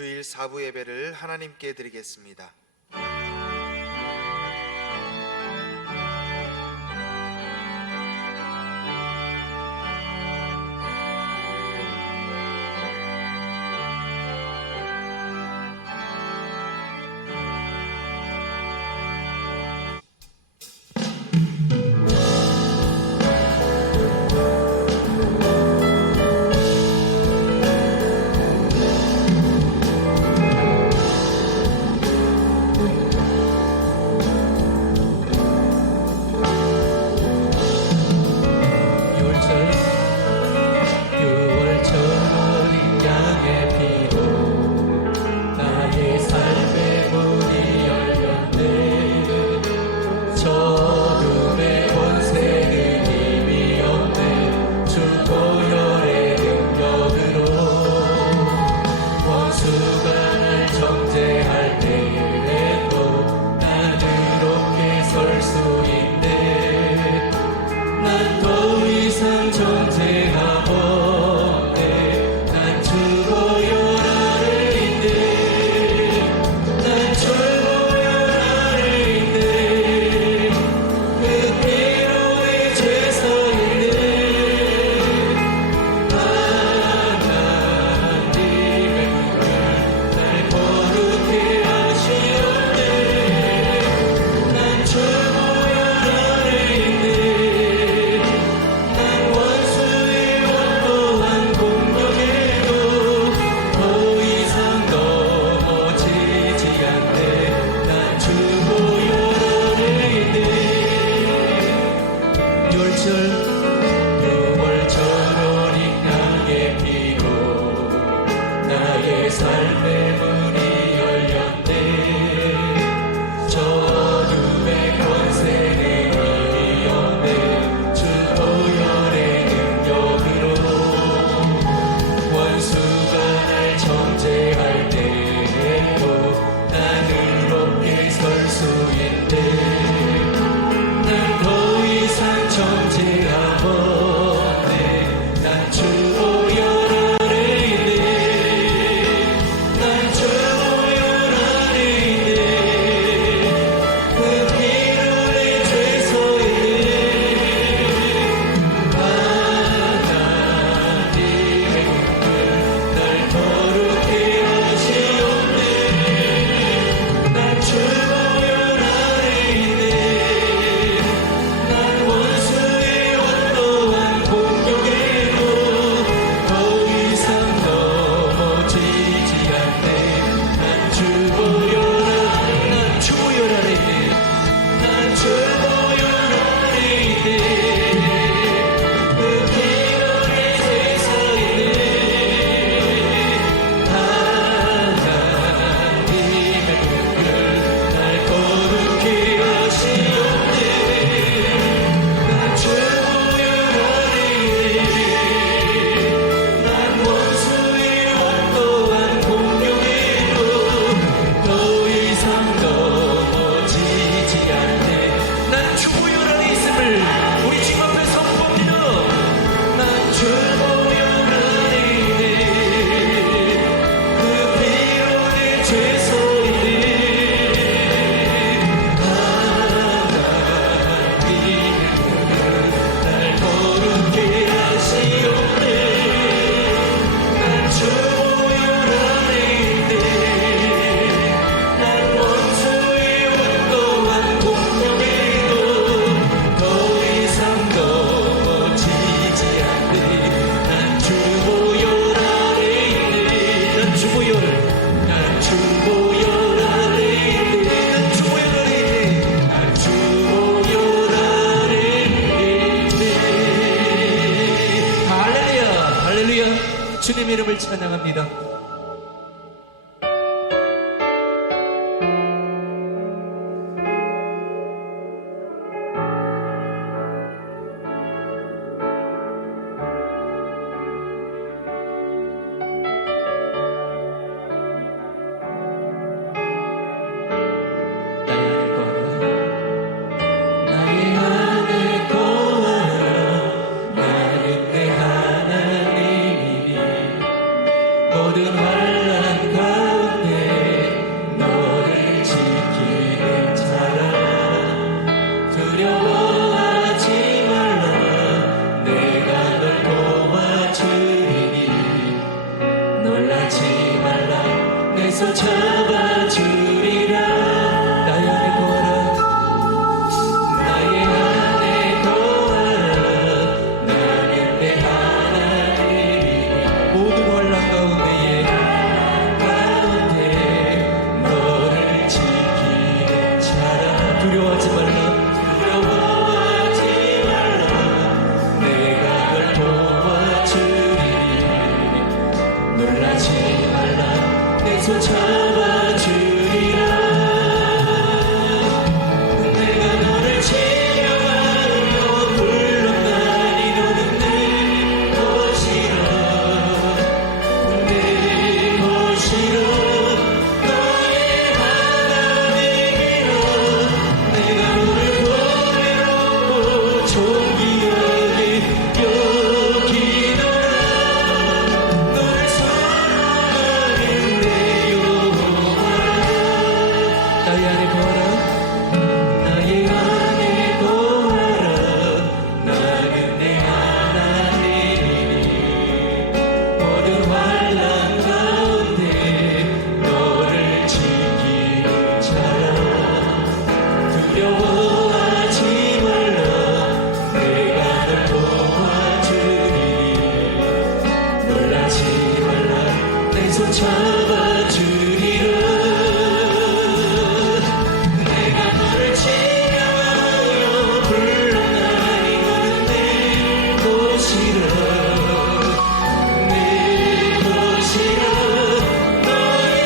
주일 4부 예배를 하나님께 드리겠습니다. 난 손 잡아주리라. 나의 안에 거하라. 나의 안에 거하라. 나는 내 하나님. 모든 환난 가운데 너를 지키는 자라. 두려워하지 말라. 두려워하지 말라. 내가 널 도와주리니. 놀라지 말라. 내 손 잡아주리라. 내가 너를 지켜가며 불렀나니 너는 내 것이라. 내 것이라. 너의 하나님이라. 내가 너를 보배롭고 존귀 여기노라. 너를 사랑하는 내 여호와라. 나의 안에 거하라. 나의 안에 거하라. 나는 내 하나님이니. 모든 환난 가운데 너를 지키는 자라. 두려워하지 말라. 내가 널 도와주리니. 놀라지 말라. 내 손 잡아주리라. 내가 너를 지켜가며 불렀나니 너는 내 것이라. 내 것이라. 너의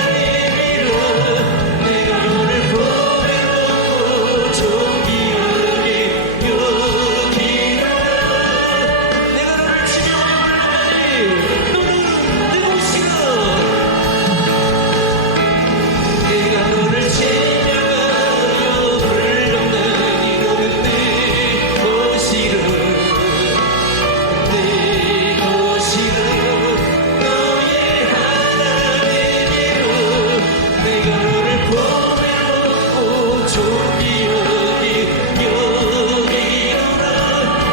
하나님이라. 내가 너를 보배롭고 존귀 여기노라. 내가 너를 지켜가며 불렀나니 너는 내 것이라. 내가 너를 지켜가며 불렀나니 너는 내 것이라. 내 것이라. 너의 하나님이라. 내가 너를 보배롭고 존귀 여기노라.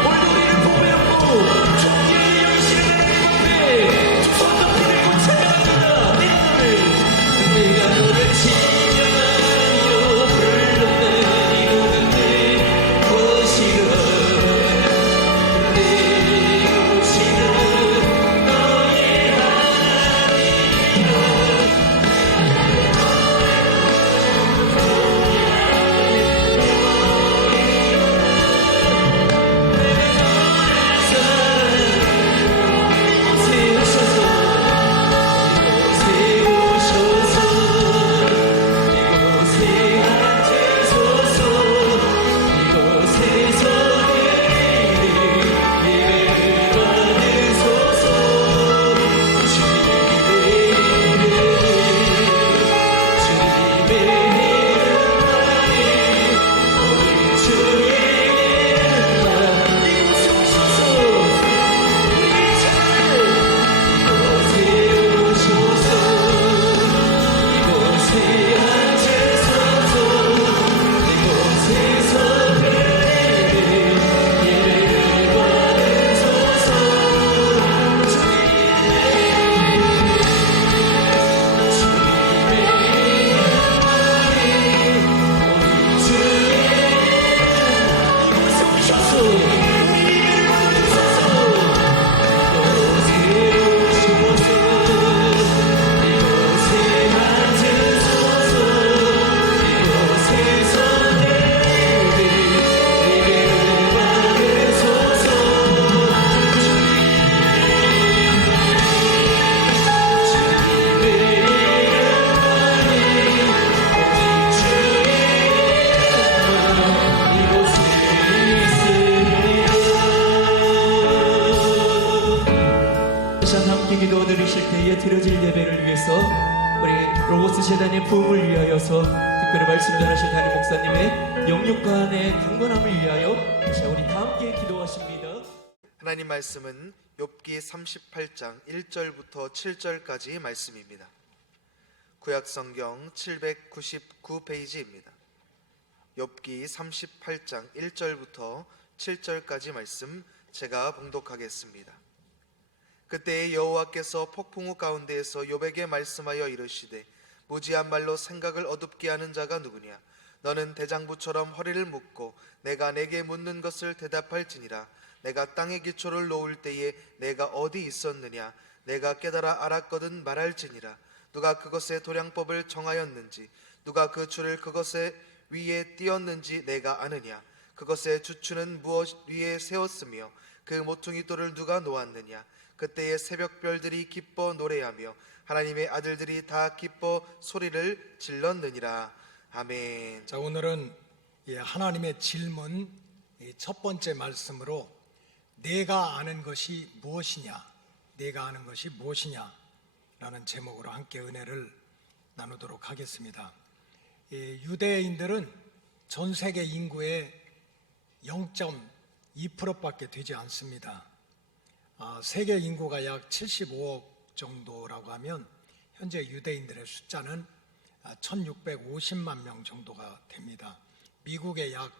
오늘도 우리를 보배롭고 존귀 여기시는 하나님 앞에 두 손 높이 들고 찬양합니다. 내가 너를 지켜가며 불렀나니 너는 내 것이라. 내 것이라. 너의 하나님이라. 기도 드리실 때에 드려질 예배를 위해서 우리 로고스 재단의 부흥을 위하여서 특별히 말씀을 전하실 담임 목사님의 영육간의 강건함을 위하여 자 우리 다 함께 기도하십니다. 하나님 말씀은 욥기 38장 1절부터 7절까지 말씀입니다. 구약성경 799페이지입니다. 욥기 38장 1절부터 7절까지 말씀 제가 봉독하겠습니다. 그때에 여호와께서 폭풍우 가운데에서 욥에게 말씀하여 이르시되 무지한 말로 생각을 어둡게 하는 자가 누구냐? 너는 대장부처럼 허리를 묶고 내가 내게 묻는 것을 대답할지니라. 내가 땅의 기초를 놓을 때에 내가 어디 있었느냐? 내가 깨달아 알았거든 말할지니라. 누가 그것의 도량법을 정하였는지, 누가 그 줄을 그것의 위에 띄었는지 내가 아느냐? 그것의 주추는 무엇 위에 세웠으며 그 모퉁이 돌을 누가 놓았느냐? 그때의 새벽별들이 기뻐 노래하며 하나님의 아들들이 다 기뻐 소리를 질렀느니라. 아멘. 자, 오늘은 하나님의 질문 첫 번째 말씀으로 내가 아는 것이 무엇이냐, 내가 아는 것이 무엇이냐 라는 제목으로 함께 은혜를 나누도록 하겠습니다. 유대인들은 전 세계 인구의 0.2%밖에 되지 않습니다. 세계 인구가 약 75억 정도라고 하면 현재 유대인들의 숫자는 1650만 명 정도가 됩니다. 미국에 약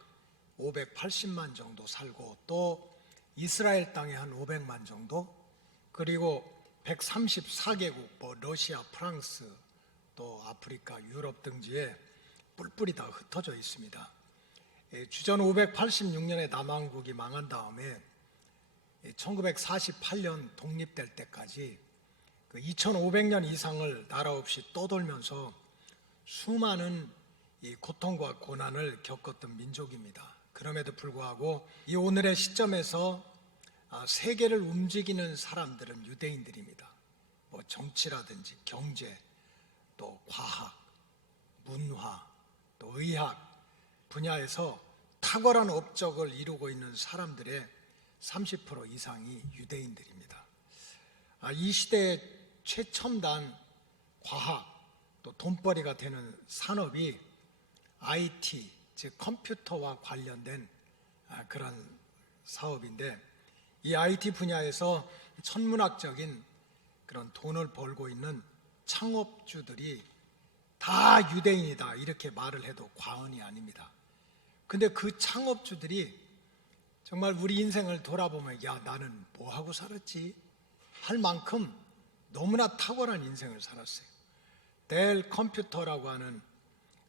580만 정도 살고, 또 이스라엘 땅에 한 500만 정도, 그리고 134개국 러시아, 프랑스, 또 아프리카, 유럽 등지에 뿔뿔이 다 흩어져 있습니다. 주전 586년에 남왕국이 망한 다음에 1948년 독립될 때까지 2500년 이상을 나라 없이 떠돌면서 수많은 이 고통과 고난을 겪었던 민족입니다. 그럼에도 불구하고 이 오늘의 시점에서 세계를 움직이는 사람들은 유대인들입니다. 정치라든지 경제, 또 과학, 문화, 또 의학 분야에서 탁월한 업적을 이루고 있는 사람들의 30% 이상이 유대인들입니다. 이 시대의 최첨단 과학, 또 돈벌이가 되는 산업이 IT, 즉 컴퓨터와 관련된 그런 사업인데, 이 IT 분야에서 천문학적인 그런 돈을 벌고 있는 창업주들이 다 유대인이다 이렇게 말을 해도 과언이 아닙니다. 근데 그 창업주들이 정말 우리 인생을 돌아보면 야, 나는 뭐하고 살았지? 할 만큼 너무나 탁월한 인생을 살았어요. 델 컴퓨터라고 하는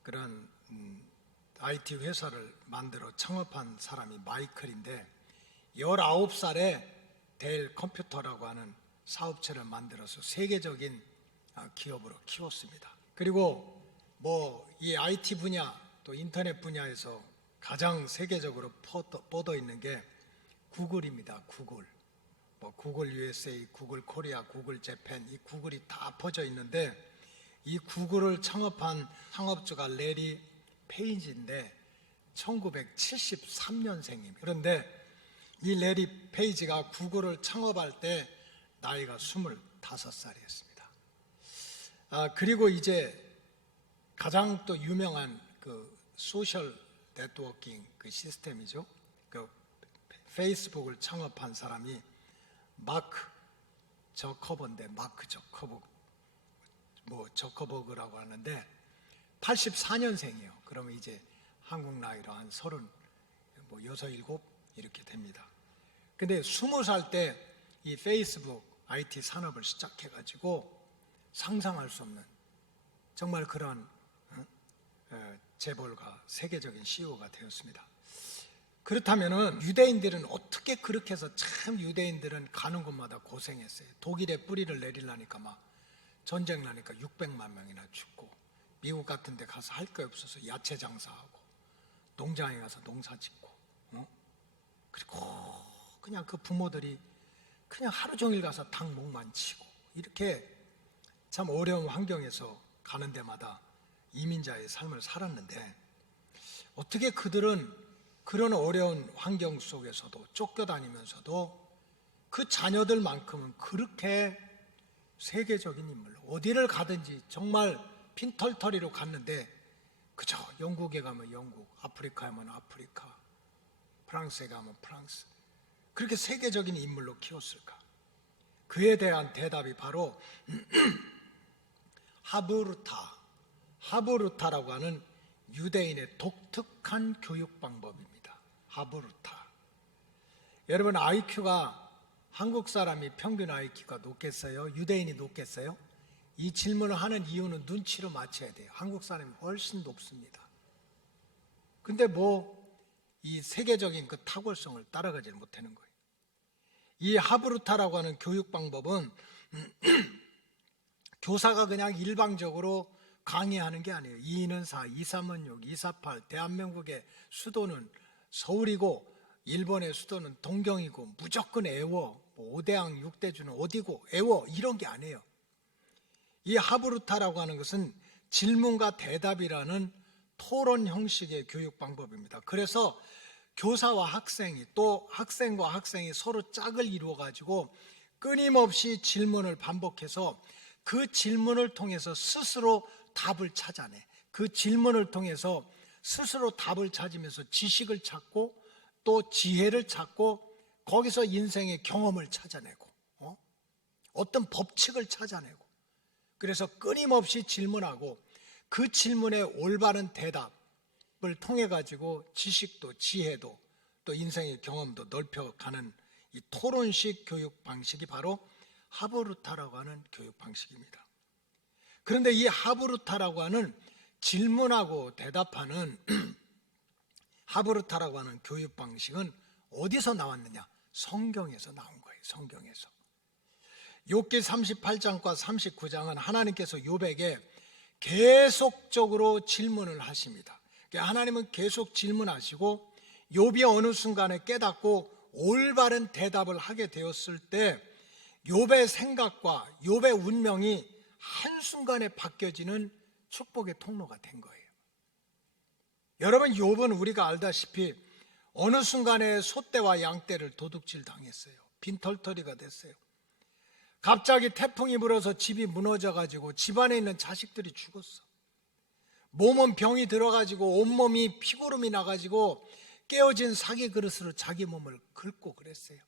그런 IT 회사를 만들어 창업한 사람이 마이클인데, 19살에 델 컴퓨터라고 하는 사업체를 만들어서 세계적인 기업으로 키웠습니다. 그리고 이 IT 분야, 또 인터넷 분야에서 가장 세계적으로 뻗어 있는 게 구글입니다. 구글. 구글 USA, 구글 코리아, 구글 재팬, 이 구글이 다 퍼져 있는데, 이 구글을 창업한 창업주가 레리 페이지인데 1973년생입니다. 그런데 이 레리 페이지가 구글을 창업할 때 나이가 25살이었습니다. 그리고 이제 가장 또 유명한 그 소셜 네트워킹 그 시스템이죠. 그 페이스북을 창업한 사람이 마크 저커버인데, 마크 저커버그라고 하는데 84년생이에요. 그러면 이제 한국 나이로 한 36, 7 이렇게 됩니다. 근데 20살 때 이 페이스북 IT 산업을 시작해가지고 상상할 수 없는 정말 그런 재벌가, 세계적인 CEO가 되었습니다. 그렇다면은 유대인들은 어떻게 그렇게 해서, 참 유대인들은 가는 곳마다 고생했어요. 독일에 뿌리를 내리려니까 막 전쟁 나니까 600만 명이나 죽고, 미국 같은 데 가서 할 거 없어서 야채 장사하고, 농장에 가서 농사 짓고, 그리고 그냥 그 부모들이 그냥 하루 종일 가서 닭목만 치고, 이렇게 참 어려운 환경에서 가는 데마다 이민자의 삶을 살았는데, 어떻게 그들은 그런 어려운 환경 속에서도 쫓겨다니면서도 그 자녀들만큼은 그렇게 세계적인 인물로 어디를 가든지 정말 핀털터리로 갔는데, 그저 영국에 가면 영국, 아프리카에 가면 아프리카, 프랑스에 가면 프랑스, 그렇게 세계적인 인물로 키웠을까? 그에 대한 대답이 바로 하브루타라고 하는 유대인의 독특한 교육 방법입니다. 하브루타. 여러분, IQ가 한국 사람이 평균 IQ가 높겠어요? 유대인이 높겠어요? 이 질문을 하는 이유는 눈치로 맞춰야 돼요. 한국 사람이 훨씬 높습니다. 근데 이 세계적인 그 탁월성을 따라가지 못하는 거예요. 이 하브루타라고 하는 교육 방법은 교사가 그냥 일방적으로 강의하는 게 아니에요. 2는 4, 2, 3은 6, 2, 4, 8. 대한민국의 수도는 서울이고 일본의 수도는 동경이고 무조건 애워. 5대양 6대주는 어디고 애워. 이런 게 아니에요. 이 하브루타라고 하는 것은 질문과 대답이라는 토론 형식의 교육 방법입니다. 그래서 교사와 학생이 또 학생과 학생이 서로 짝을 이루어 가지고 끊임없이 질문을 반복해서 그 질문을 통해서 스스로 답을 찾아내. 그 질문을 통해서 스스로 답을 찾으면서 지식을 찾고 또 지혜를 찾고 거기서 인생의 경험을 찾아내고 어떤 법칙을 찾아내고 그래서 끊임없이 질문하고 그 질문에 올바른 대답을 통해 가지고 지식도 지혜도 또 인생의 경험도 넓혀가는 이 토론식 교육 방식이 바로 하브루타라고 하는 교육 방식입니다. 그런데 이 하브루타라고 하는 질문하고 대답하는 하브루타라고 하는 교육 방식은 어디서 나왔느냐? 성경에서 나온 거예요. 성경에서. 욥기 38장과 39장은 하나님께서 욥에게 계속적으로 질문을 하십니다. 하나님은 계속 질문하시고 욥이 어느 순간에 깨닫고 올바른 대답을 하게 되었을 때 욥의 생각과 욥의 운명이 한순간에 바뀌어지는 축복의 통로가 된 거예요. 여러분, 욥은 우리가 알다시피 어느 순간에 소떼와 양떼를 도둑질 당했어요. 빈털터리가 됐어요. 갑자기 태풍이 불어서 집이 무너져가지고 집안에 있는 자식들이 죽었어. 몸은 병이 들어가지고 온몸이 피고름이 나가지고 깨어진 사기 그릇으로 자기 몸을 긁고 그랬어요.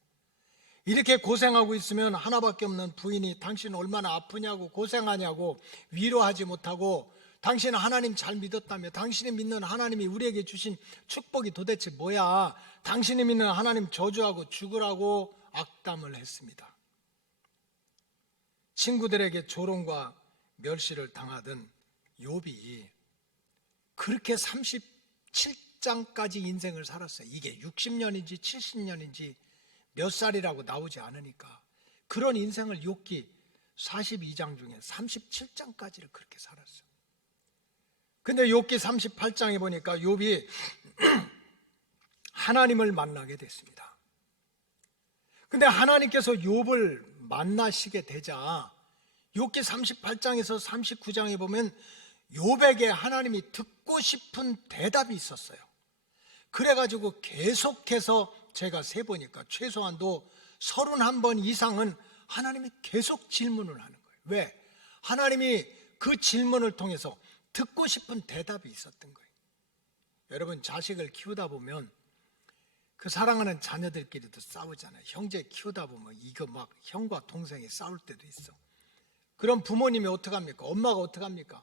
이렇게 고생하고 있으면 하나밖에 없는 부인이 당신 얼마나 아프냐고 고생하냐고 위로하지 못하고 당신은 하나님 잘 믿었다며 당신이 믿는 하나님이 우리에게 주신 축복이 도대체 뭐야? 당신이 믿는 하나님 저주하고 죽으라고 악담을 했습니다. 친구들에게 조롱과 멸시를 당하던 욥이 그렇게 37장까지 인생을 살았어요. 이게 60년인지 70년인지 몇 살이라고 나오지 않으니까 그런 인생을 욥기 42장 중에 37장까지를 그렇게 살았어요. 근데 욥기 38장에 보니까 욥이 하나님을 만나게 됐습니다. 근데 하나님께서 욥을 만나시게 되자 욥기 38장에서 39장에 보면 욥에게 하나님이 듣고 싶은 대답이 있었어요. 그래가지고 계속해서 제가 세보니까 최소한도 31번 이상은 하나님이 계속 질문을 하는 거예요. 왜? 하나님이 그 질문을 통해서 듣고 싶은 대답이 있었던 거예요. 여러분, 자식을 키우다 보면 그 사랑하는 자녀들끼리도 싸우잖아요. 형제 키우다 보면 이거 막 형과 동생이 싸울 때도 있어. 그럼 부모님이 어떡합니까? 엄마가 어떡합니까?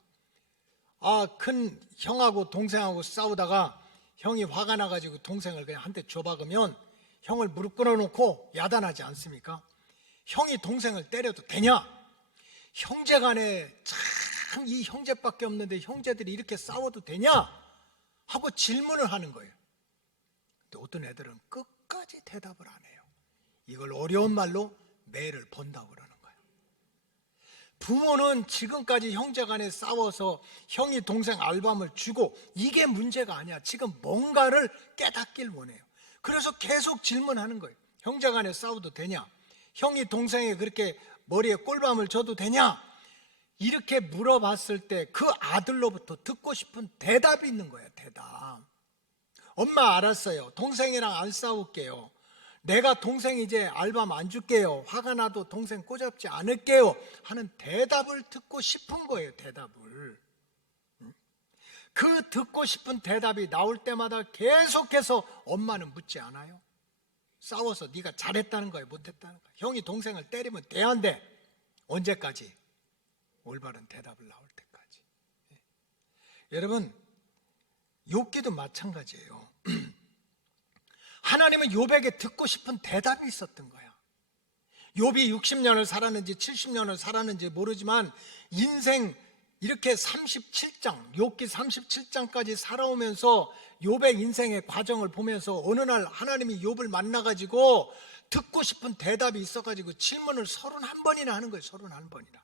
큰 형하고 동생하고 싸우다가 형이 화가 나가지고 동생을 그냥 한 대 줘박으면 형을 무릎 꿇어놓고 야단하지 않습니까? 형이 동생을 때려도 되냐? 형제간에 참 이 형제밖에 없는데 형제들이 이렇게 싸워도 되냐? 하고 질문을 하는 거예요. 근데 어떤 애들은 끝까지 대답을 안 해요. 이걸 어려운 말로 매를 본다고 그러는 거예요. 부모는 지금까지 형제간에 싸워서 형이 동생 알밤을 주고 이게 문제가 아니야. 지금 뭔가를 깨닫길 원해요. 그래서 계속 질문하는 거예요. 형제간에 싸워도 되냐? 형이 동생에 그렇게 머리에 꼴밤을 줘도 되냐? 이렇게 물어봤을 때 그 아들로부터 듣고 싶은 대답이 있는 거예요. 대답. 엄마 알았어요. 동생이랑 안 싸울게요. 내가 동생 이제 알밤 안 줄게요. 화가 나도 동생 꼬잡지 않을게요. 하는 대답을 듣고 싶은 거예요. 대답을. 그 듣고 싶은 대답이 나올 때마다 계속해서 엄마는 묻지 않아요. 싸워서 네가 잘했다는 거예요, 못했다는 거예요. 형이 동생을 때리면 돼, 안 돼? 언제까지? 올바른 대답을 나올 때까지. 여러분, 욥기도 마찬가지예요. 하나님은 욥에게 듣고 싶은 대답이 있었던 거야. 욥이 60년을 살았는지 70년을 살았는지 모르지만 인생 이렇게 37장, 욥기 37장까지 살아오면서 욥의 인생의 과정을 보면서 어느 날 하나님이 욥을 만나가지고 듣고 싶은 대답이 있어가지고 질문을 31번이나 하는 거예요. 31번이나.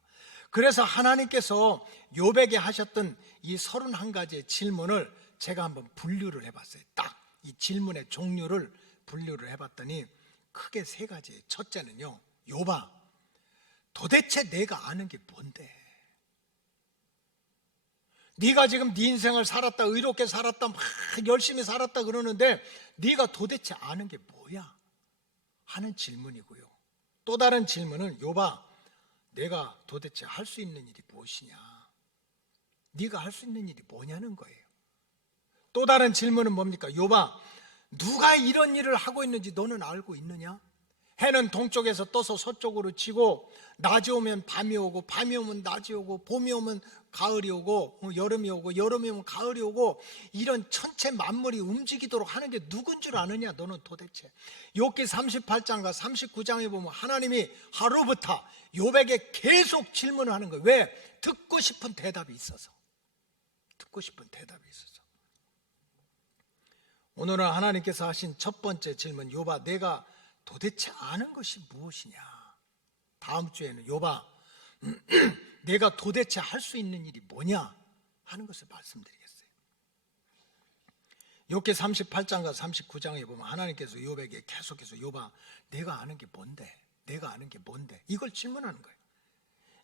그래서 하나님께서 욥에게 하셨던 이 31가지의 질문을 제가 한번 분류를 해봤어요. 딱 이 질문의 종류를 분류를 해봤더니 크게 3가지. 첫째는요, 욥아, 도대체 내가 아는 게 뭔데? 네가 지금 네 인생을 살았다, 의롭게 살았다, 막 열심히 살았다 그러는데 네가 도대체 아는 게 뭐야? 하는 질문이고요. 또 다른 질문은 욥아, 내가 도대체 할 수 있는 일이 무엇이냐? 네가 할 수 있는 일이 뭐냐는 거예요. 또 다른 질문은 뭡니까? 욥아, 누가 이런 일을 하고 있는지 너는 알고 있느냐? 해는 동쪽에서 떠서 서쪽으로 지고 낮이 오면 밤이 오고 밤이 오면 낮이 오고 봄이 오면 가을이 오고 여름이 오고 여름이 오면 가을이 오고 이런 천체 만물이 움직이도록 하는 게 누군 줄 아느냐? 너는 도대체. 욥기 38장과 39장에 보면 하나님이 하루부터 욥에게 계속 질문을 하는 거예요. 왜? 듣고 싶은 대답이 있어서. 듣고 싶은 대답이 있어서. 오늘은 하나님께서 하신 첫 번째 질문, 욥아, 내가 도대체 아는 것이 무엇이냐? 다음 주에는 욥아, 내가 도대체 할 수 있는 일이 뭐냐? 하는 것을 말씀드리겠어요. 욥기 38장과 39장에 보면 하나님께서 욥에게 계속해서 욥아, 내가 아는 게 뭔데? 내가 아는 게 뭔데? 이걸 질문하는 거예요.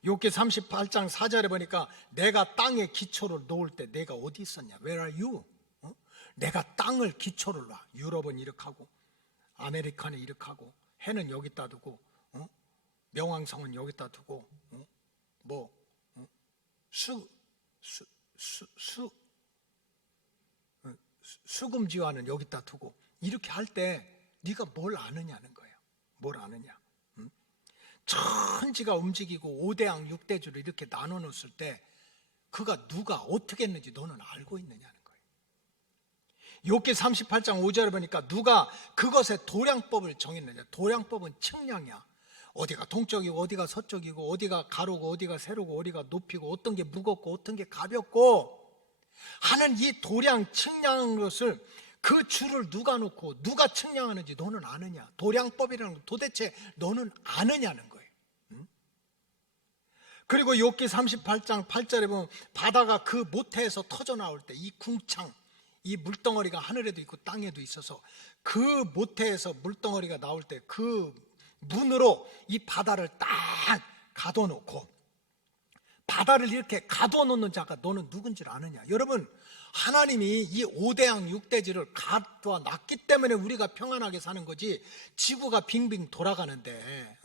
욥기 38장 4절에 보니까 내가 땅에 기초를 놓을 때 내가 어디 있었냐? Where are you? 내가 땅을 기초를 놔. 유럽은 이렇게 하고 아메리카는 이렇게 하고 해는 여기다 두고 명왕성은 여기다 두고 수금지화는 여기다 두고 이렇게 할 때 네가 뭘 아느냐는 거예요. 뭘 아느냐? 천지가 움직이고 5대양 6대주를 이렇게 나눠 놓았을 때 그가 누가 어떻게 했는지 너는 알고 있느냐는 거예요. 욥기 38장 5절에 보니까 누가 그것의 도량법을 정했느냐. 도량법은 측량이야. 어디가 동쪽이고 어디가 서쪽이고 어디가 가로고 어디가 세로고 어디가 높이고 어떤 게 무겁고 어떤 게 가볍고 하는 이 도량 측량하는 것을 그 줄을 누가 놓고 누가 측량하는지 너는 아느냐. 도량법이라는 거 도대체 너는 아느냐는 거예요. 그리고 욥기 38장 8절에 보면 바다가 그 모태에서 터져 나올 때 이 궁창, 이 물덩어리가 하늘에도 있고 땅에도 있어서 그 모태에서 물덩어리가 나올 때 그 문으로 이 바다를 딱 가둬놓고 바다를 이렇게 가둬놓는 자가 너는 누군지 아느냐. 여러분, 하나님이 이 5대양 6대지를 가둬놨기 때문에 우리가 평안하게 사는 거지. 지구가 빙빙 돌아가는데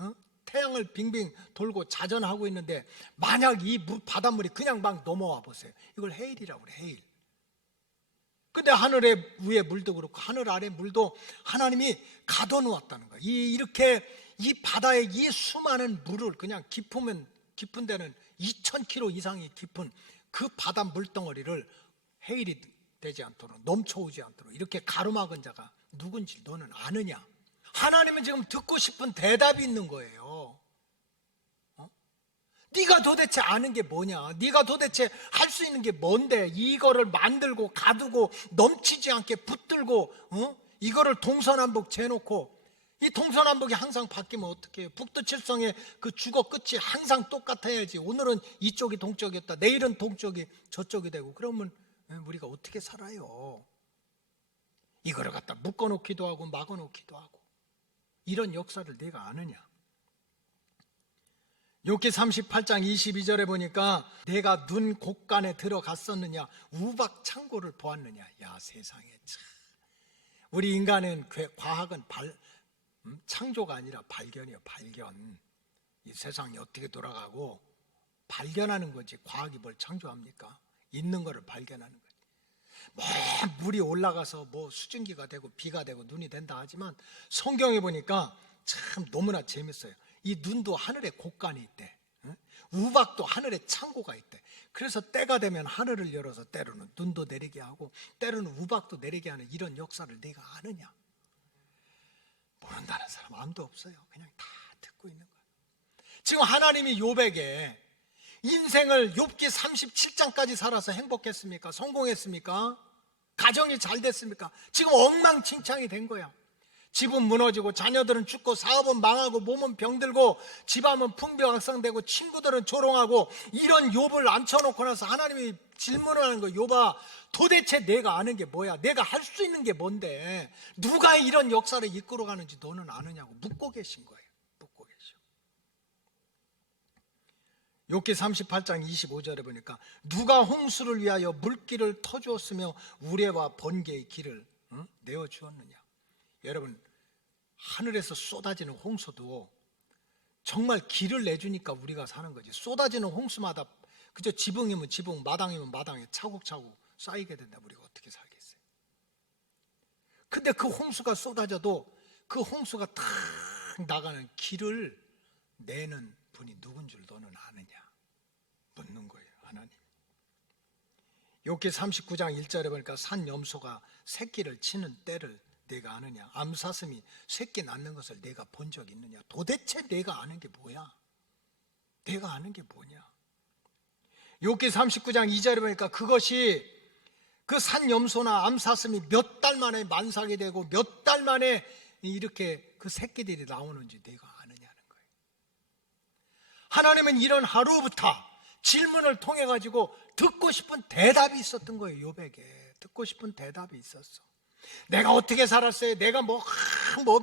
태양을 빙빙 돌고 자전하고 있는데 만약 이 바닷물이 그냥 막 넘어와 보세요. 이걸 해일이라고 그래. 해일. 근데 하늘의 위에 물도 그렇고 하늘 아래 물도 하나님이 가둬놓았다는 거예요. 이렇게 이 바다에 이 수많은 물을 그냥 깊은 데는 2000km 이상이 깊은 그 바다 물덩어리를 해일이 되지 않도록 넘쳐오지 않도록 이렇게 가로막은 자가 누군지 너는 아느냐. 하나님은 지금 듣고 싶은 대답이 있는 거예요. 네가 도대체 아는 게 뭐냐? 네가 도대체 할 수 있는 게 뭔데? 이거를 만들고 가두고 넘치지 않게 붙들고 이거를 동서남북 재놓고 이 동서남북이 항상 바뀌면 어떻게 해요? 북두 칠성의 그 주거 끝이 항상 똑같아야지. 오늘은 이쪽이 동쪽이었다, 내일은 동쪽이 저쪽이 되고 그러면 우리가 어떻게 살아요? 이거를 갖다 묶어놓기도 하고 막아놓기도 하고 이런 역사를 내가 아느냐? 욥기 38장 22절에 보니까 내가 눈 곳간에 들어갔었느냐 우박 창고를 보았느냐. 야, 세상에 참. 우리 인간은 과학은 창조가 아니라 발견이에요. 발견. 이 세상이 어떻게 돌아가고 발견하는 거지. 과학이 뭘 창조합니까? 있는 거를 발견하는 거지. 뭐 물이 올라가서 뭐 수증기가 되고 비가 되고 눈이 된다 하지만 성경에 보니까 참 너무나 재밌어요. 이 눈도 하늘에 곳간이 있대. 우박도 하늘에 창고가 있대. 그래서 때가 되면 하늘을 열어서 때로는 눈도 내리게 하고 때로는 우박도 내리게 하는 이런 역사를 내가 아느냐? 모른다는 사람 아무도 없어요. 그냥 다 듣고 있는 거야. 지금 하나님이 욥에게 인생을 욥기 37장까지 살아서 행복했습니까? 성공했습니까? 가정이 잘 됐습니까? 지금 엉망진창이 된 거야. 집은 무너지고 자녀들은 죽고 사업은 망하고 몸은 병들고 집안은 풍비박상되고 친구들은 조롱하고 이런 욥을 앉혀놓고 나서 하나님이 질문을 하는 거예요. 욥아, 도대체 내가 아는 게 뭐야? 내가 할 수 있는 게 뭔데? 누가 이런 역사를 이끌어가는지 너는 아느냐고 묻고 계신 거예요. 묻고 계셔. 욥기 38장 25절에 보니까 누가 홍수를 위하여 물길을 터주었으며 우레와 번개의 길을 내어주었느냐. 여러분, 하늘에서 쏟아지는 홍수도 정말 길을 내주니까 우리가 사는 거지. 쏟아지는 홍수마다 그저 지붕이면 지붕, 마당이면 마당에 차곡차곡 쌓이게 된다. 우리가 어떻게 살겠어요? 근데 그 홍수가 쏟아져도 그 홍수가 탁 나가는 길을 내는 분이 누군 줄 너는 아느냐? 묻는 거예요, 하나님. 욥기 39장 1절에 보니까 산 염소가 새끼를 치는 때를 내가 아느냐? 암사슴이 새끼 낳는 것을 내가 본 적 있느냐? 도대체 내가 아는 게 뭐야? 내가 아는 게 뭐냐? 욥기 39장 2절에 보니까 그것이 그 산 염소나 암사슴이 몇 달 만에 만삭이 되고 몇 달 만에 이렇게 그 새끼들이 나오는지 내가 아느냐는 거예요. 하나님은 이런 하루부터 질문을 통해 가지고 듣고 싶은 대답이 있었던 거예요. 욥에게 듣고 싶은 대답이 있었어. 내가 어떻게 살았어요? 내가 뭐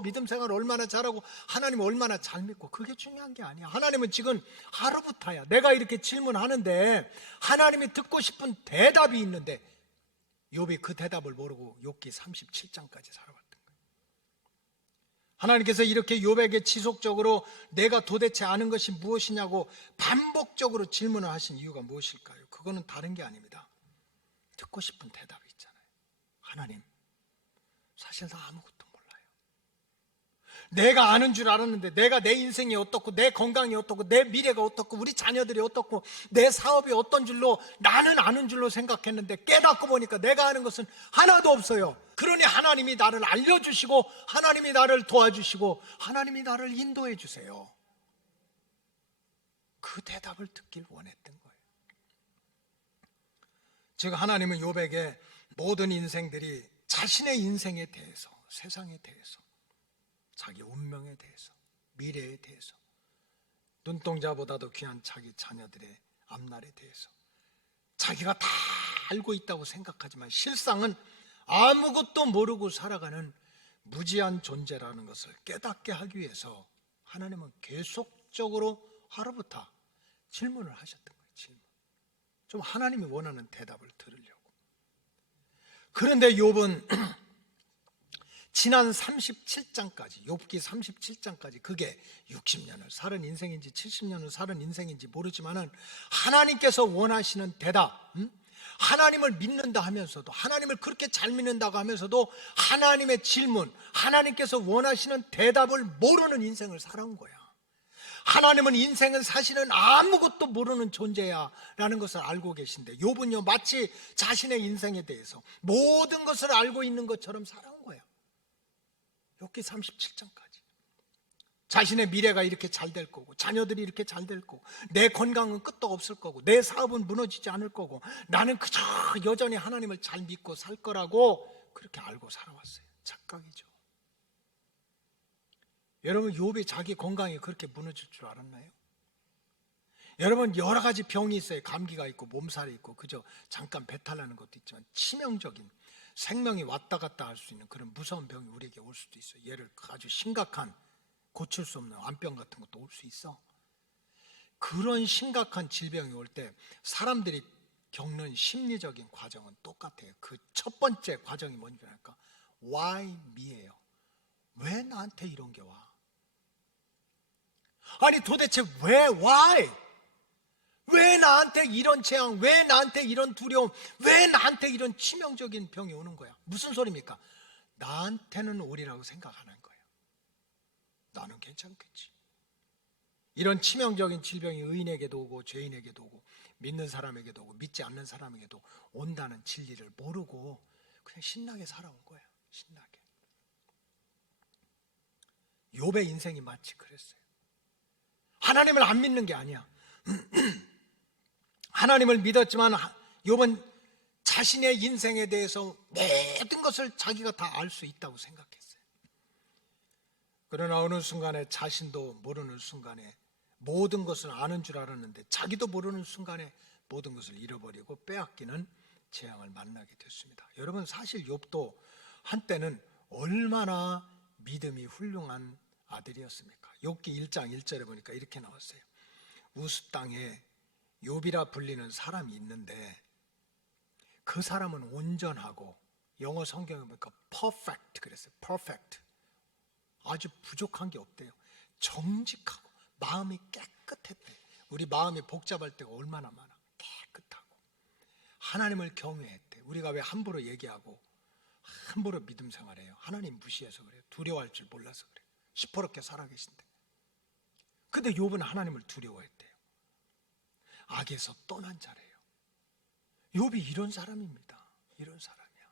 믿음 생활 얼마나 잘하고 하나님 얼마나 잘 믿고 그게 중요한 게 아니야. 하나님은 지금 하루부터야. 내가 이렇게 질문하는데 하나님이 듣고 싶은 대답이 있는데 욥이 그 대답을 모르고 욥기 37장까지 살아왔던 거예요. 하나님께서 이렇게 욥에게 지속적으로 내가 도대체 아는 것이 무엇이냐고 반복적으로 질문을 하신 이유가 무엇일까요? 그거는 다른 게 아닙니다. 듣고 싶은 대답이 있잖아요. 하나님, 사실 나 아무것도 몰라요. 내가 아는 줄 알았는데 내가 내 인생이 어떻고 내 건강이 어떻고 내 미래가 어떻고 우리 자녀들이 어떻고 내 사업이 어떤 줄로 나는 아는 줄로 생각했는데 깨닫고 보니까 내가 아는 것은 하나도 없어요. 그러니 하나님이 나를 알려주시고 하나님이 나를 도와주시고 하나님이 나를 인도해 주세요. 그 대답을 듣길 원했던 거예요. 즉 하나님은 욥에게 모든 인생들이 자신의 인생에 대해서, 세상에 대해서, 자기 운명에 대해서, 미래에 대해서, 눈동자보다도 귀한 자기 자녀들의 앞날에 대해서 자기가 다 알고 있다고 생각하지만 실상은 아무것도 모르고 살아가는 무지한 존재라는 것을 깨닫게 하기 위해서 하나님은 계속적으로 하루부터 질문을 하셨던 거예요. 질문. 좀 하나님이 원하는 대답을 들으려고. 그런데 욥은 지난 37장까지 욥기 37장까지 그게 60년을 살은 인생인지 70년을 살은 인생인지 모르지만은 하나님께서 원하시는 대답, 하나님을 믿는다 하면서도 하나님을 그렇게 잘 믿는다고 하면서도 하나님의 질문, 하나님께서 원하시는 대답을 모르는 인생을 살아온 거야. 하나님은 인생은 사실은 아무것도 모르는 존재야 라는 것을 알고 계신데 욥은요 마치 자신의 인생에 대해서 모든 것을 알고 있는 것처럼 살아온 거야. 욥기 37장까지 자신의 미래가 이렇게 잘 될 거고 자녀들이 이렇게 잘 될 거고 내 건강은 끄떡 없을 거고 내 사업은 무너지지 않을 거고 나는 그저 여전히 하나님을 잘 믿고 살 거라고 그렇게 알고 살아왔어요. 착각이죠. 여러분 욥이 자기 건강이 그렇게 무너질 줄 알았나요? 여러분 여러 가지 병이 있어요. 감기가 있고 몸살이 있고 그저 잠깐 배탈 나는 것도 있지만 치명적인 생명이 왔다 갔다 할 수 있는 그런 무서운 병이 우리에게 올 수도 있어요. 예를 아주 심각한 고칠 수 없는 암병 같은 것도 올 수 있어. 그런 심각한 질병이 올 때 사람들이 겪는 심리적인 과정은 똑같아요. 그 첫 번째 과정이 뭔지 알까? Why me예요. 왜 나한테 이런 게 와? 아니 도대체 왜? Why? 왜 나한테 이런 재앙, 왜 나한테 이런 두려움, 왜 나한테 이런 치명적인 병이 오는 거야? 무슨 소리입니까? 나한테는 오리라고 생각하는 거예요. 나는 괜찮겠지. 이런 치명적인 질병이 의인에게도 오고 죄인에게도 오고 믿는 사람에게도 오고 믿지 않는 사람에게도 온다는 진리를 모르고 그냥 신나게 살아온 거야. 신나게. 욥의 인생이 마치 그랬어요. 하나님을 안 믿는 게 아니야. 하나님을 믿었지만 욥은 자신의 인생에 대해서 모든 것을 자기가 다 알 수 있다고 생각했어요. 그러나 어느 순간에 자신도 모르는 순간에 모든 것을 아는 줄 알았는데 자기도 모르는 순간에 모든 것을 잃어버리고 빼앗기는 재앙을 만나게 됐습니다. 여러분, 사실 욥도 한때는 얼마나 믿음이 훌륭한 아들이었습니까? 욥기 1장 1절에 보니까 이렇게 나왔어요. 우스 땅에 욥이라 불리는 사람이 있는데 그 사람은 온전하고, 영어 성경에 보니까 perfect 그랬어요. perfect. 아주 부족한 게 없대요. 정직하고 마음이 깨끗했대. 우리 마음이 복잡할 때가 얼마나 많아. 깨끗하고 하나님을 경외했대. 우리가 왜 함부로 얘기하고 함부로 믿음 생활해요? 하나님 무시해서 그래요. 두려워할 줄 몰라서 그래요. 시퍼렇게 살아계신데. 근데 욥은 하나님을 두려워했대요. 악에서 떠난 자래요. 욥이 이런 사람입니다. 이런 사람이야.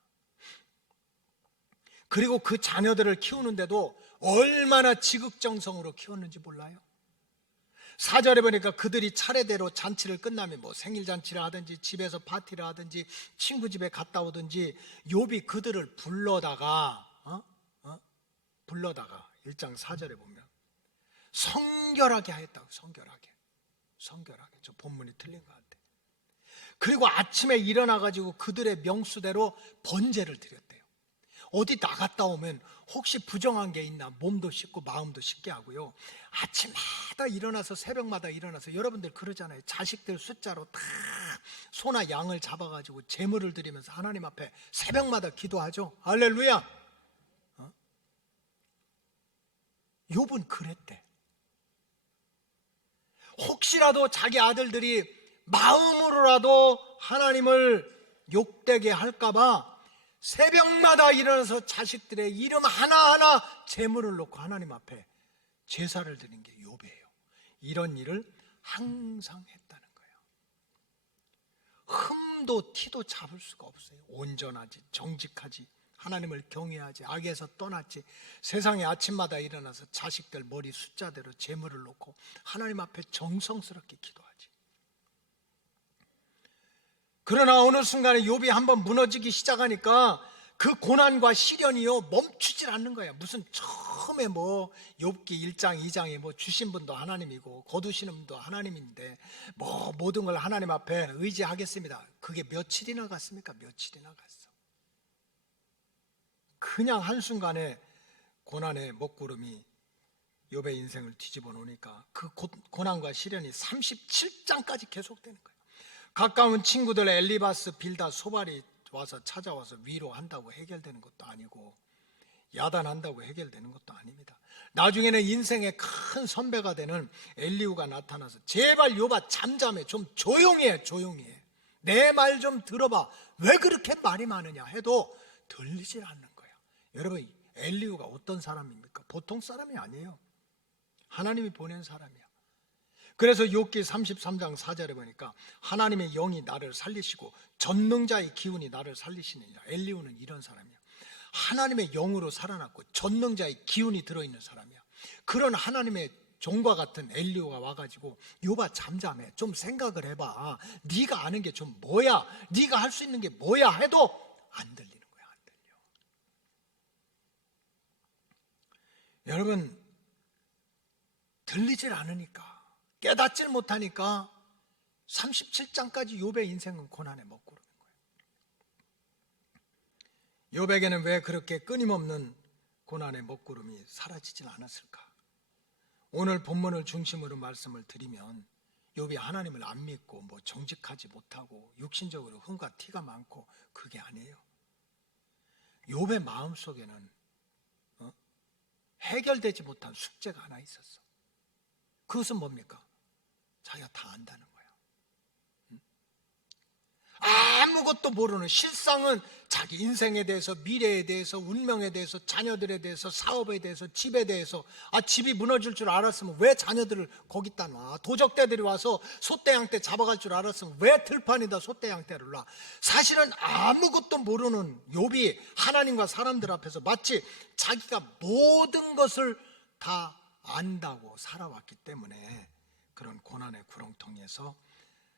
그리고 그 자녀들을 키우는데도 얼마나 지극정성으로 키웠는지 몰라요? 4절에 보니까 그들이 차례대로 잔치를 끝나면 뭐 생일잔치를 하든지 집에서 파티를 하든지 친구 집에 갔다 오든지 욥이 그들을 불러다가 1장 4절에 보면 성결하게 하였다고. 성결하게. 저 본문이 틀린 것 같아. 그리고 아침에 일어나가지고 그들의 명수대로 번제를 드렸대요. 어디 나갔다 오면 혹시 부정한 게 있나 몸도 씻고 마음도 씻게 하고요. 아침마다 일어나서, 새벽마다 일어나서, 여러분들 그러잖아요. 자식들 숫자로 다 소나 양을 잡아가지고 제물을 드리면서 하나님 앞에 새벽마다 기도하죠. 할렐루야. 욥은 그랬대. 혹시라도 자기 아들들이 마음으로라도 하나님을 욕되게 할까봐 새벽마다 일어나서 자식들의 이름 하나하나 제물을 놓고 하나님 앞에 제사를 드린 게 욥이에요. 이런 일을 항상 했다는 거예요. 흠도 티도 잡을 수가 없어요. 온전하지, 정직하지, 하나님을 경외하지, 악에서 떠났지, 세상에 아침마다 일어나서 자식들 머리 숫자대로 제물을 놓고 하나님 앞에 정성스럽게 기도하지. 그러나 어느 순간에 욥이 한번 무너지기 시작하니까 그 고난과 시련이요 멈추질 않는 거야. 무슨 처음에 뭐 욥기 1장 2장에 뭐 주신 분도 하나님이고 거두시는 분도 하나님인데 뭐 모든 걸 하나님 앞에 의지하겠습니다. 그게 며칠이나 갔습니까? 며칠이나 갔어. 그냥 한순간에 고난의 먹구름이 욥의 인생을 뒤집어 놓으니까 그 고난과 시련이 37장까지 계속되는 거예요. 가까운 친구들 엘리바스, 빌다, 소발이 와서 찾아와서 위로한다고 해결되는 것도 아니고 야단한다고 해결되는 것도 아닙니다. 나중에는 인생의 큰 선배가 되는 엘리후가 나타나서 제발 욥아 잠잠해, 좀 조용히 해. 내 말 좀 들어봐. 왜 그렇게 말이 많으냐 해도 들리질 않는 거야. 여러분, 엘리후가 어떤 사람입니까? 보통 사람이 아니에요. 하나님이 보낸 사람이야. 그래서 욥기 33장 4절에 보니까 하나님의 영이 나를 살리시고 전능자의 기운이 나를 살리시느니라. 엘리후는 이런 사람이야. 하나님의 영으로 살아났고 전능자의 기운이 들어있는 사람이야. 그런 하나님의 종과 같은 엘리후가 와가지고 욥아 잠잠해, 좀 생각을 해봐. 네가 아는 게 좀 뭐야, 네가 할 수 있는 게 뭐야 해도 안 들리는 거야. 안 들려. 여러분, 들리질 않으니까, 깨닫질 못하니까 37장까지 욥의 인생은 고난의 먹구름인 거예요. 욥에게는 왜 그렇게 끊임없는 고난의 먹구름이 사라지질 않았을까? 오늘 본문을 중심으로 말씀을 드리면 욥이 하나님을 안 믿고 뭐 정직하지 못하고 육신적으로 흠과 티가 많고 그게 아니에요. 욥의 마음속에는 해결되지 못한 숙제가 하나 있었어. 그것은 뭡니까? 자기가 다 안다는 거야. 아무것도 모르는, 실상은 자기 인생에 대해서, 미래에 대해서, 운명에 대해서, 자녀들에 대해서, 사업에 대해서, 집에 대해서, 집이 무너질 줄 알았으면 왜 자녀들을 거기다 놔? 도적대들이 와서 소떼양떼 잡아갈 줄 알았으면 왜 들판에다 소떼양떼를 놔? 사실은 아무것도 모르는 욥이 하나님과 사람들 앞에서 마치 자기가 모든 것을 다 안다고 살아왔기 때문에 그런 고난의 구렁텅이에서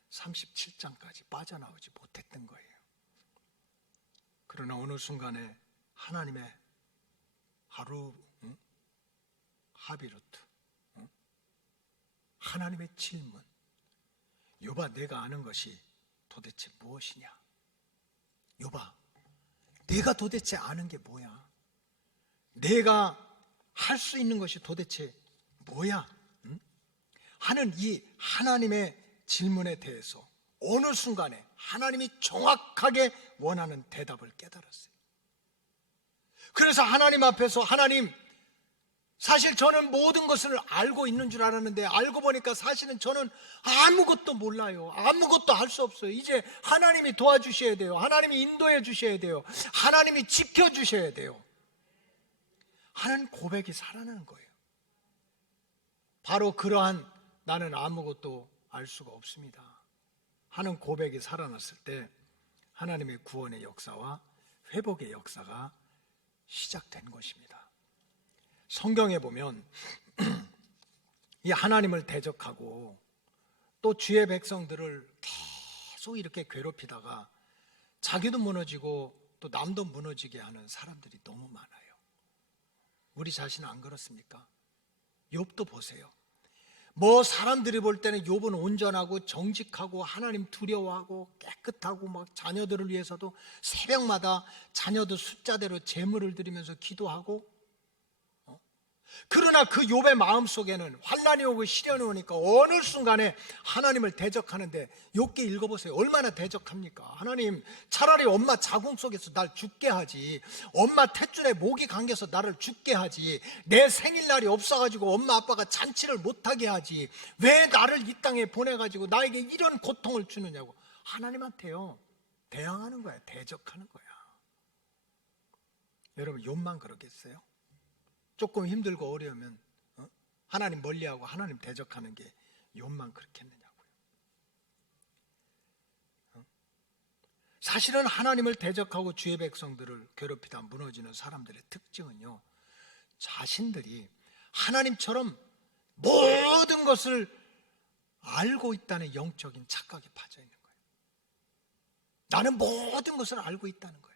37장까지 빠져나오지 못했던 거예요. 그러나 어느 순간에 하나님의 하루 하비루트, 하나님의 질문, 욥아, 내가 아는 것이 도대체 무엇이냐? 욥아, 내가 도대체 아는 게 뭐야? 내가 할 수 있는 것이 도대체 뭐야? 하는 이 하나님의 질문에 대해서 어느 순간에 하나님이 정확하게 원하는 대답을 깨달았어요. 그래서 하나님 앞에서, 하나님, 사실 저는 모든 것을 알고 있는 줄 알았는데 알고 보니까 사실은 저는 아무것도 몰라요. 아무것도 할 수 없어요. 이제 하나님이 도와주셔야 돼요. 하나님이 인도해 주셔야 돼요. 하나님이 지켜주셔야 돼요 하는 고백이 살아나는 거예요. 바로 그러한 나는 아무것도 알 수가 없습니다 하는 고백이 살아났을 때 하나님의 구원의 역사와 회복의 역사가 시작된 것입니다. 성경에 보면 이 하나님을 대적하고 또 주의 백성들을 계속 이렇게 괴롭히다가 자기도 무너지고 또 남도 무너지게 하는 사람들이 너무 많아요. 우리 자신은 안 그렇습니까? 욥도 보세요. 뭐 사람들이 볼 때는 욥은 온전하고 정직하고 하나님 두려워하고 깨끗하고 막 자녀들을 위해서도 새벽마다 자녀들 숫자대로 제물을 드리면서 기도하고, 그러나 그 욥의 마음속에는 환난이 오고 시련이 오니까 어느 순간에 하나님을 대적하는데, 욥기 읽어보세요. 얼마나 대적합니까? 하나님, 차라리 엄마 자궁 속에서 날 죽게 하지, 엄마 탯줄에 모기 감겨서 나를 죽게 하지, 내 생일날이 없어가지고 엄마 아빠가 잔치를 못하게 하지, 왜 나를 이 땅에 보내가지고 나에게 이런 고통을 주느냐고 하나님한테요 대항하는 거야. 대적하는 거야. 여러분, 욥만 그러겠어요? 조금 힘들고 어려우면 하나님 멀리하고 하나님 대적하는 게 욥만 그렇겠느냐고요. 사실은 하나님을 대적하고 주의 백성들을 괴롭히다 무너지는 사람들의 특징은요, 자신들이 하나님처럼 모든 것을 알고 있다는 영적인 착각에 빠져 있는 거예요. 나는 모든 것을 알고 있다는 거예요.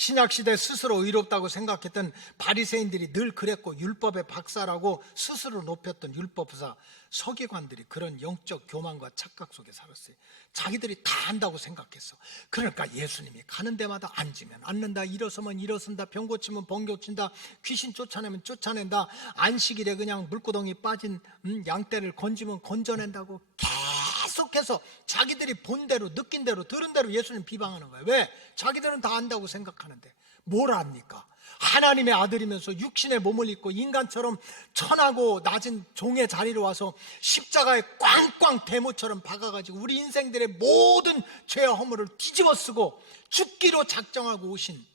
신약시대 스스로 의롭다고 생각했던 바리새인들이 늘 그랬고, 율법의 박사라고 스스로 높였던 율법사 서기관들이 그런 영적 교만과 착각 속에 살았어요. 자기들이 다 안다고 생각했어. 그러니까 예수님이 가는 데마다 앉으면 앉는다, 일어서면 일어선다, 병 고치면 병 고친다, 귀신 쫓아내면 쫓아낸다, 안식일에 그냥 물구덩이 빠진 양떼를 건지면 건져낸다고 계속해서 자기들이 본 대로, 느낀 대로, 들은 대로 예수님 비방하는 거예요. 왜? 자기들은 다 안다고 생각하는데 뭘 압니까? 하나님의 아들이면서 육신의 몸을 입고 인간처럼 천하고 낮은 종의 자리로 와서 십자가에 꽝꽝 대모처럼 박아가지고 우리 인생들의 모든 죄와 허물을 뒤집어 쓰고 죽기로 작정하고 오신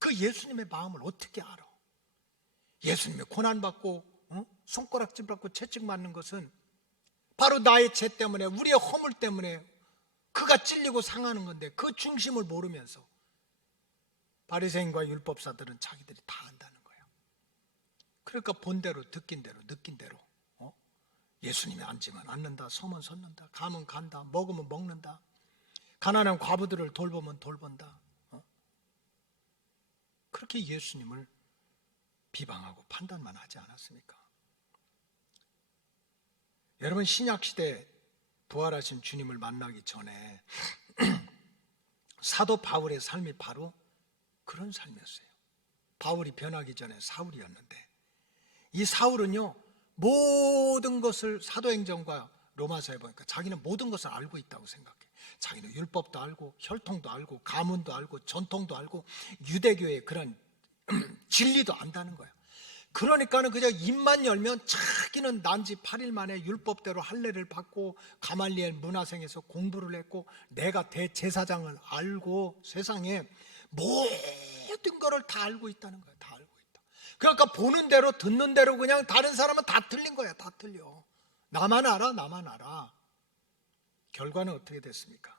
그 예수님의 마음을 어떻게 알아? 예수님이 고난받고 손가락질 받고 채찍 맞는 것은 바로 나의 죄 때문에, 우리의 허물 때문에 그가 찔리고 상하는 건데, 그 중심을 모르면서 바리새인과 율법사들은 자기들이 다 안다는 거예요. 그러니까 본대로, 듣긴 대로, 느낀 대로 예수님이 앉으면 앉는다, 서면 섰는다, 가면 간다, 먹으면 먹는다, 가난한 과부들을 돌보면 돌본다. 그렇게 예수님을 비방하고 판단만 하지 않았습니까? 여러분, 신약시대 부활하신 주님을 만나기 전에 사도 바울의 삶이 바로 그런 삶이었어요. 바울이 변하기 전에 사울이었는데, 이 사울은요 모든 것을 사도행전과 로마서에 보니까 자기는 모든 것을 알고 있다고 생각해. 자기는 율법도 알고 혈통도 알고 가문도 알고 전통도 알고 유대교의 그런 진리도 안다는 거예요. 그러니까는 그냥 입만 열면 자기는 난지 8일 만에 율법대로 할례를 받고 가말리엘 문화생에서 공부를 했고, 내가 대제사장을 알고 세상에 모든 거를 다 알고 있다는 거야. 다 알고 있다. 그러니까 보는 대로 듣는 대로 그냥 다른 사람은 다 틀린 거야. 다 틀려. 나만 알아, 나만 알아. 결과는 어떻게 됐습니까?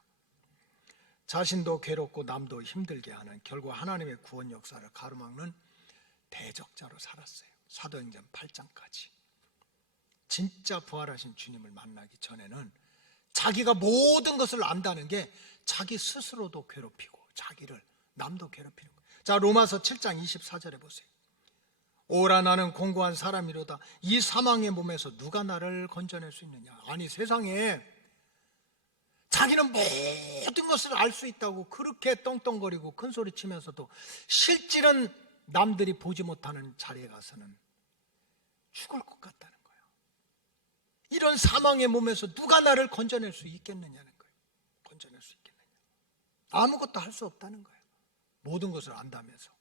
자신도 괴롭고 남도 힘들게 하는, 결국 하나님의 구원 역사를 가로막는 대적자로 살았어요. 사도행전 8장까지. 진짜 부활하신 주님을 만나기 전에는 자기가 모든 것을 안다는 게 자기 스스로도 괴롭히고 자기를 남도 괴롭히는 거예요. 자, 로마서 7장 24절에 보세요. 오라 나는 공고한 사람이로다. 이 사망의 몸에서 누가 나를 건져낼 수 있느냐. 아니, 세상에 자기는 모든 것을 알 수 있다고 그렇게 떵떵거리고 큰소리 치면서도 실질은 남들이 보지 못하는 자리에 가서는 죽을 것 같다는 거예요. 이런 사망의 몸에서 누가 나를 건져낼 수 있겠느냐는 거예요. 건져낼 수 있겠느냐. 아무것도 할 수 없다는 거예요. 모든 것을 안다면서.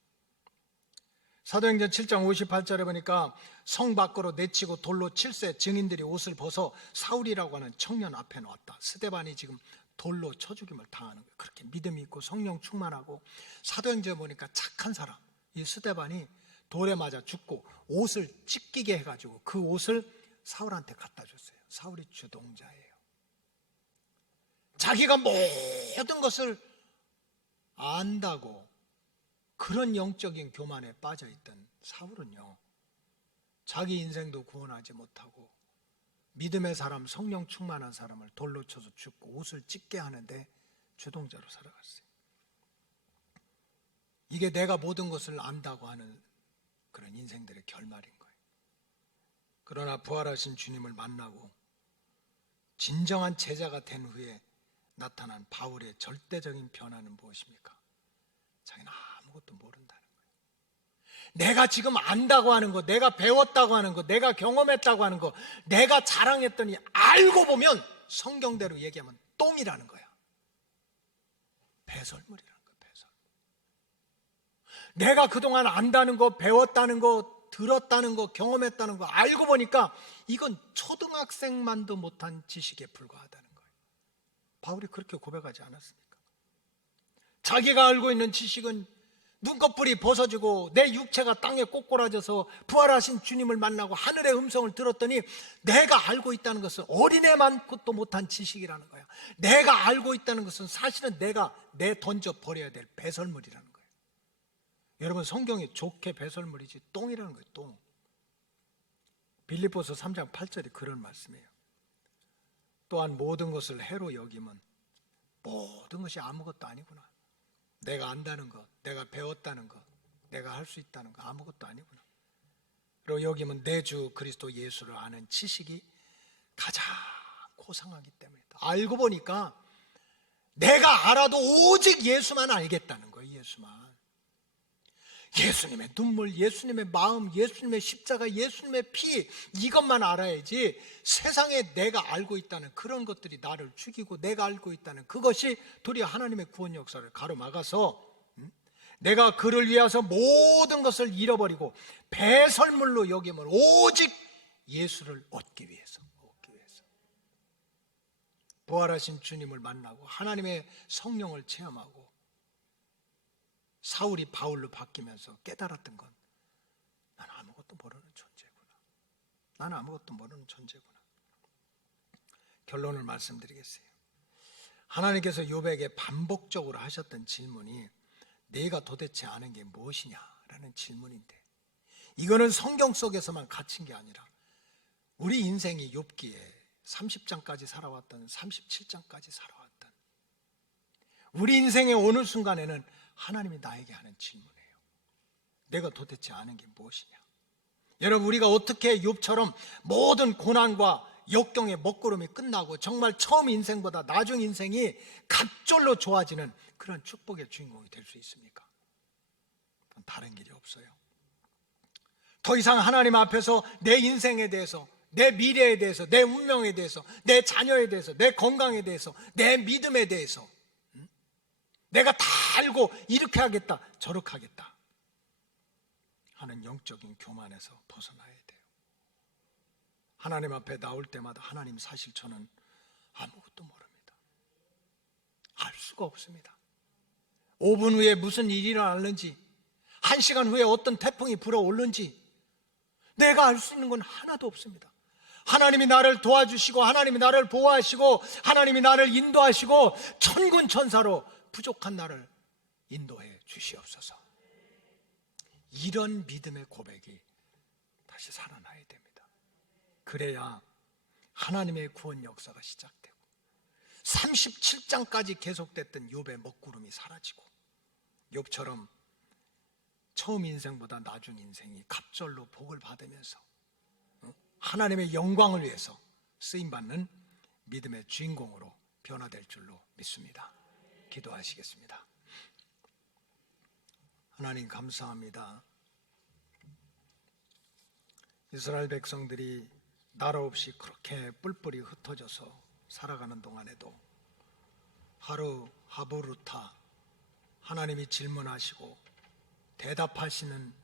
사도행전 7장 58절에 보니까 성 밖으로 내치고 돌로 칠세 증인들이 옷을 벗어 사울이라고 하는 청년 앞에 놓았다. 스데반이 지금 돌로 쳐 죽임을 당하는 거예요. 그렇게 믿음이 있고 성령 충만하고, 사도행전에 보니까 착한 사람, 이 스데반이 돌에 맞아 죽고 옷을 찢기게 해가지고 그 옷을 사울한테 갖다 줬어요. 사울이 주동자예요. 자기가 모든 것을 안다고 그런 영적인 교만에 빠져있던 사울은요, 자기 인생도 구원하지 못하고 믿음의 사람, 성령 충만한 사람을 돌로 쳐서 죽고 옷을 찢게 하는데 주동자로 살아갔어요. 이게 내가 모든 것을 안다고 하는 그런 인생들의 결말인 거예요. 그러나 부활하신 주님을 만나고 진정한 제자가 된 후에 나타난 바울의 절대적인 변화는 무엇입니까? 자기는 아무것도 모른다는 거예요. 내가 지금 안다고 하는 거, 내가 배웠다고 하는 거, 내가 경험했다고 하는 거, 내가 자랑했더니 알고 보면 성경대로 얘기하면 똥이라는 거야. 배설물이라는 거야. 배설물. 내가 그동안 안다는 거, 배웠다는 거, 들었다는 거, 경험했다는 거 알고 보니까 이건 초등학생만도 못한 지식에 불과하다는 거예요. 바울이 그렇게 고백하지 않았습니까? 자기가 알고 있는 지식은 눈꺼풀이 벗어지고 내 육체가 땅에 꼬꾸라져서 부활하신 주님을 만나고 하늘의 음성을 들었더니 내가 알고 있다는 것은 어린애만큼도 못한 지식이라는 거야. 내가 알고 있다는 것은 사실은 내가 던져 버려야 될 배설물이라는 거예요. 여러분, 성경이 좋게 배설물이지 똥이라는 거예요. 똥. 빌립보서 3장 8절이 그런 말씀이에요. 또한 모든 것을 해로 여기면 모든 것이 아무것도 아니구나. 내가 안다는 것, 내가 배웠다는 것, 내가 할 수 있다는 것 아무것도 아니구나. 로 여기면 내 주 그리스도 예수를 아는 지식이 가장 고상하기 때문이다. 알고 보니까 내가 알아도 오직 예수만 알겠다는 거예요. 예수만. 예수님의 눈물, 예수님의 마음, 예수님의 십자가, 예수님의 피, 이것만 알아야지 세상에 내가 알고 있다는 그런 것들이 나를 죽이고 내가 알고 있다는 그것이 도리어 하나님의 구원 역사를 가로막아서 내가 그를 위해서 모든 것을 잃어버리고 배설물로 여기면 오직 예수를 얻기 위해서. 부활하신 주님을 만나고 하나님의 성령을 체험하고 사울이 바울로 바뀌면서 깨달았던 건 나는 아무것도 모르는 존재구나. 나는 아무것도 모르는 존재구나. 결론을 말씀드리겠어요. 하나님께서 욥에게 반복적으로 하셨던 질문이 네가 도대체 아는 게 무엇이냐라는 질문인데, 이거는 성경 속에서만 갇힌 게 아니라 우리 인생이 욥기에 30장까지 살아왔던 37장까지 살아왔던 우리 인생의 어느 순간에는 하나님이 나에게 하는 질문이에요. 내가 도대체 아는 게 무엇이냐? 여러분, 우리가 어떻게 욥처럼 모든 고난과 역경의 먹구름이 끝나고 정말 처음 인생보다 나중 인생이 갑절로 좋아지는 그런 축복의 주인공이 될 수 있습니까? 그건 다른 길이 없어요. 더 이상 하나님 앞에서 내 인생에 대해서, 내 미래에 대해서, 내 운명에 대해서, 내 자녀에 대해서, 내 건강에 대해서, 내 믿음에 대해서 내가 다 알고 이렇게 하겠다, 저렇게 하겠다 하는 영적인 교만에서 벗어나야 돼요. 하나님 앞에 나올 때마다 하나님, 사실 저는 아무것도 모릅니다. 알 수가 없습니다. 5분 후에 무슨 일이 일어날는지, 1시간 후에 어떤 태풍이 불어올는지 내가 알 수 있는 건 하나도 없습니다. 하나님이 나를 도와주시고 하나님이 나를 보호하시고 하나님이 나를 인도하시고 천군 천사로 부족한 나를 인도해 주시옵소서. 이런 믿음의 고백이 다시 살아나야 됩니다. 그래야 하나님의 구원 역사가 시작되고 37장까지 계속됐던 욥의 먹구름이 사라지고 욥처럼 처음 인생보다 나중 인생이 갑절로 복을 받으면서 하나님의 영광을 위해서 쓰임받는 믿음의 주인공으로 변화될 줄로 믿습니다. 기도하시겠습니다. 하나님 감사합니다. 이스라엘 백성들이 나라 없이 그렇게 뿔뿔이 흩어져서 살아가는 동안에도 하루 하부루타 하나님이 질문하시고 대답하시는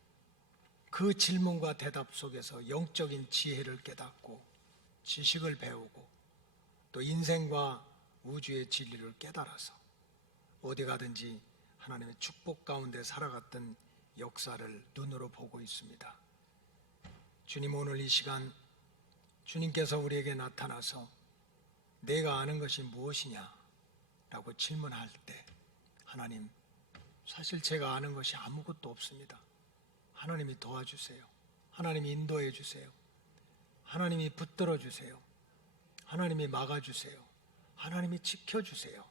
그 질문과 대답 속에서 영적인 지혜를 깨닫고 지식을 배우고 또 인생과 우주의 진리를 깨달아서 어디 가든지 하나님의 축복 가운데 살아갔던 역사를 눈으로 보고 있습니다. 주님, 오늘 이 시간 주님께서 우리에게 나타나서 내가 아는 것이 무엇이냐 라고 질문할 때 하나님, 사실 제가 아는 것이 아무것도 없습니다. 하나님이 도와주세요. 하나님이 인도해 주세요. 하나님이 붙들어 주세요. 하나님이 막아주세요. 하나님이 지켜주세요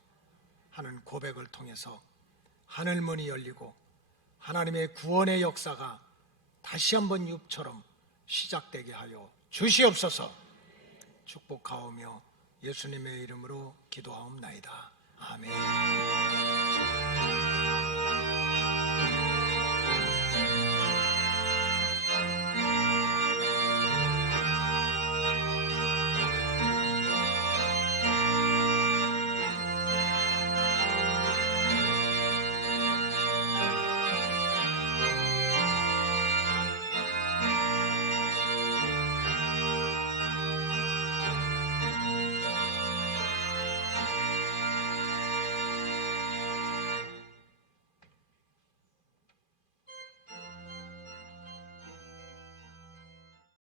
하는 고백을 통해서 하늘문이 열리고 하나님의 구원의 역사가 다시 한번 욥처럼 시작되게 하여 주시옵소서. 축복하오며 예수님의 이름으로 기도하옵나이다. 아멘.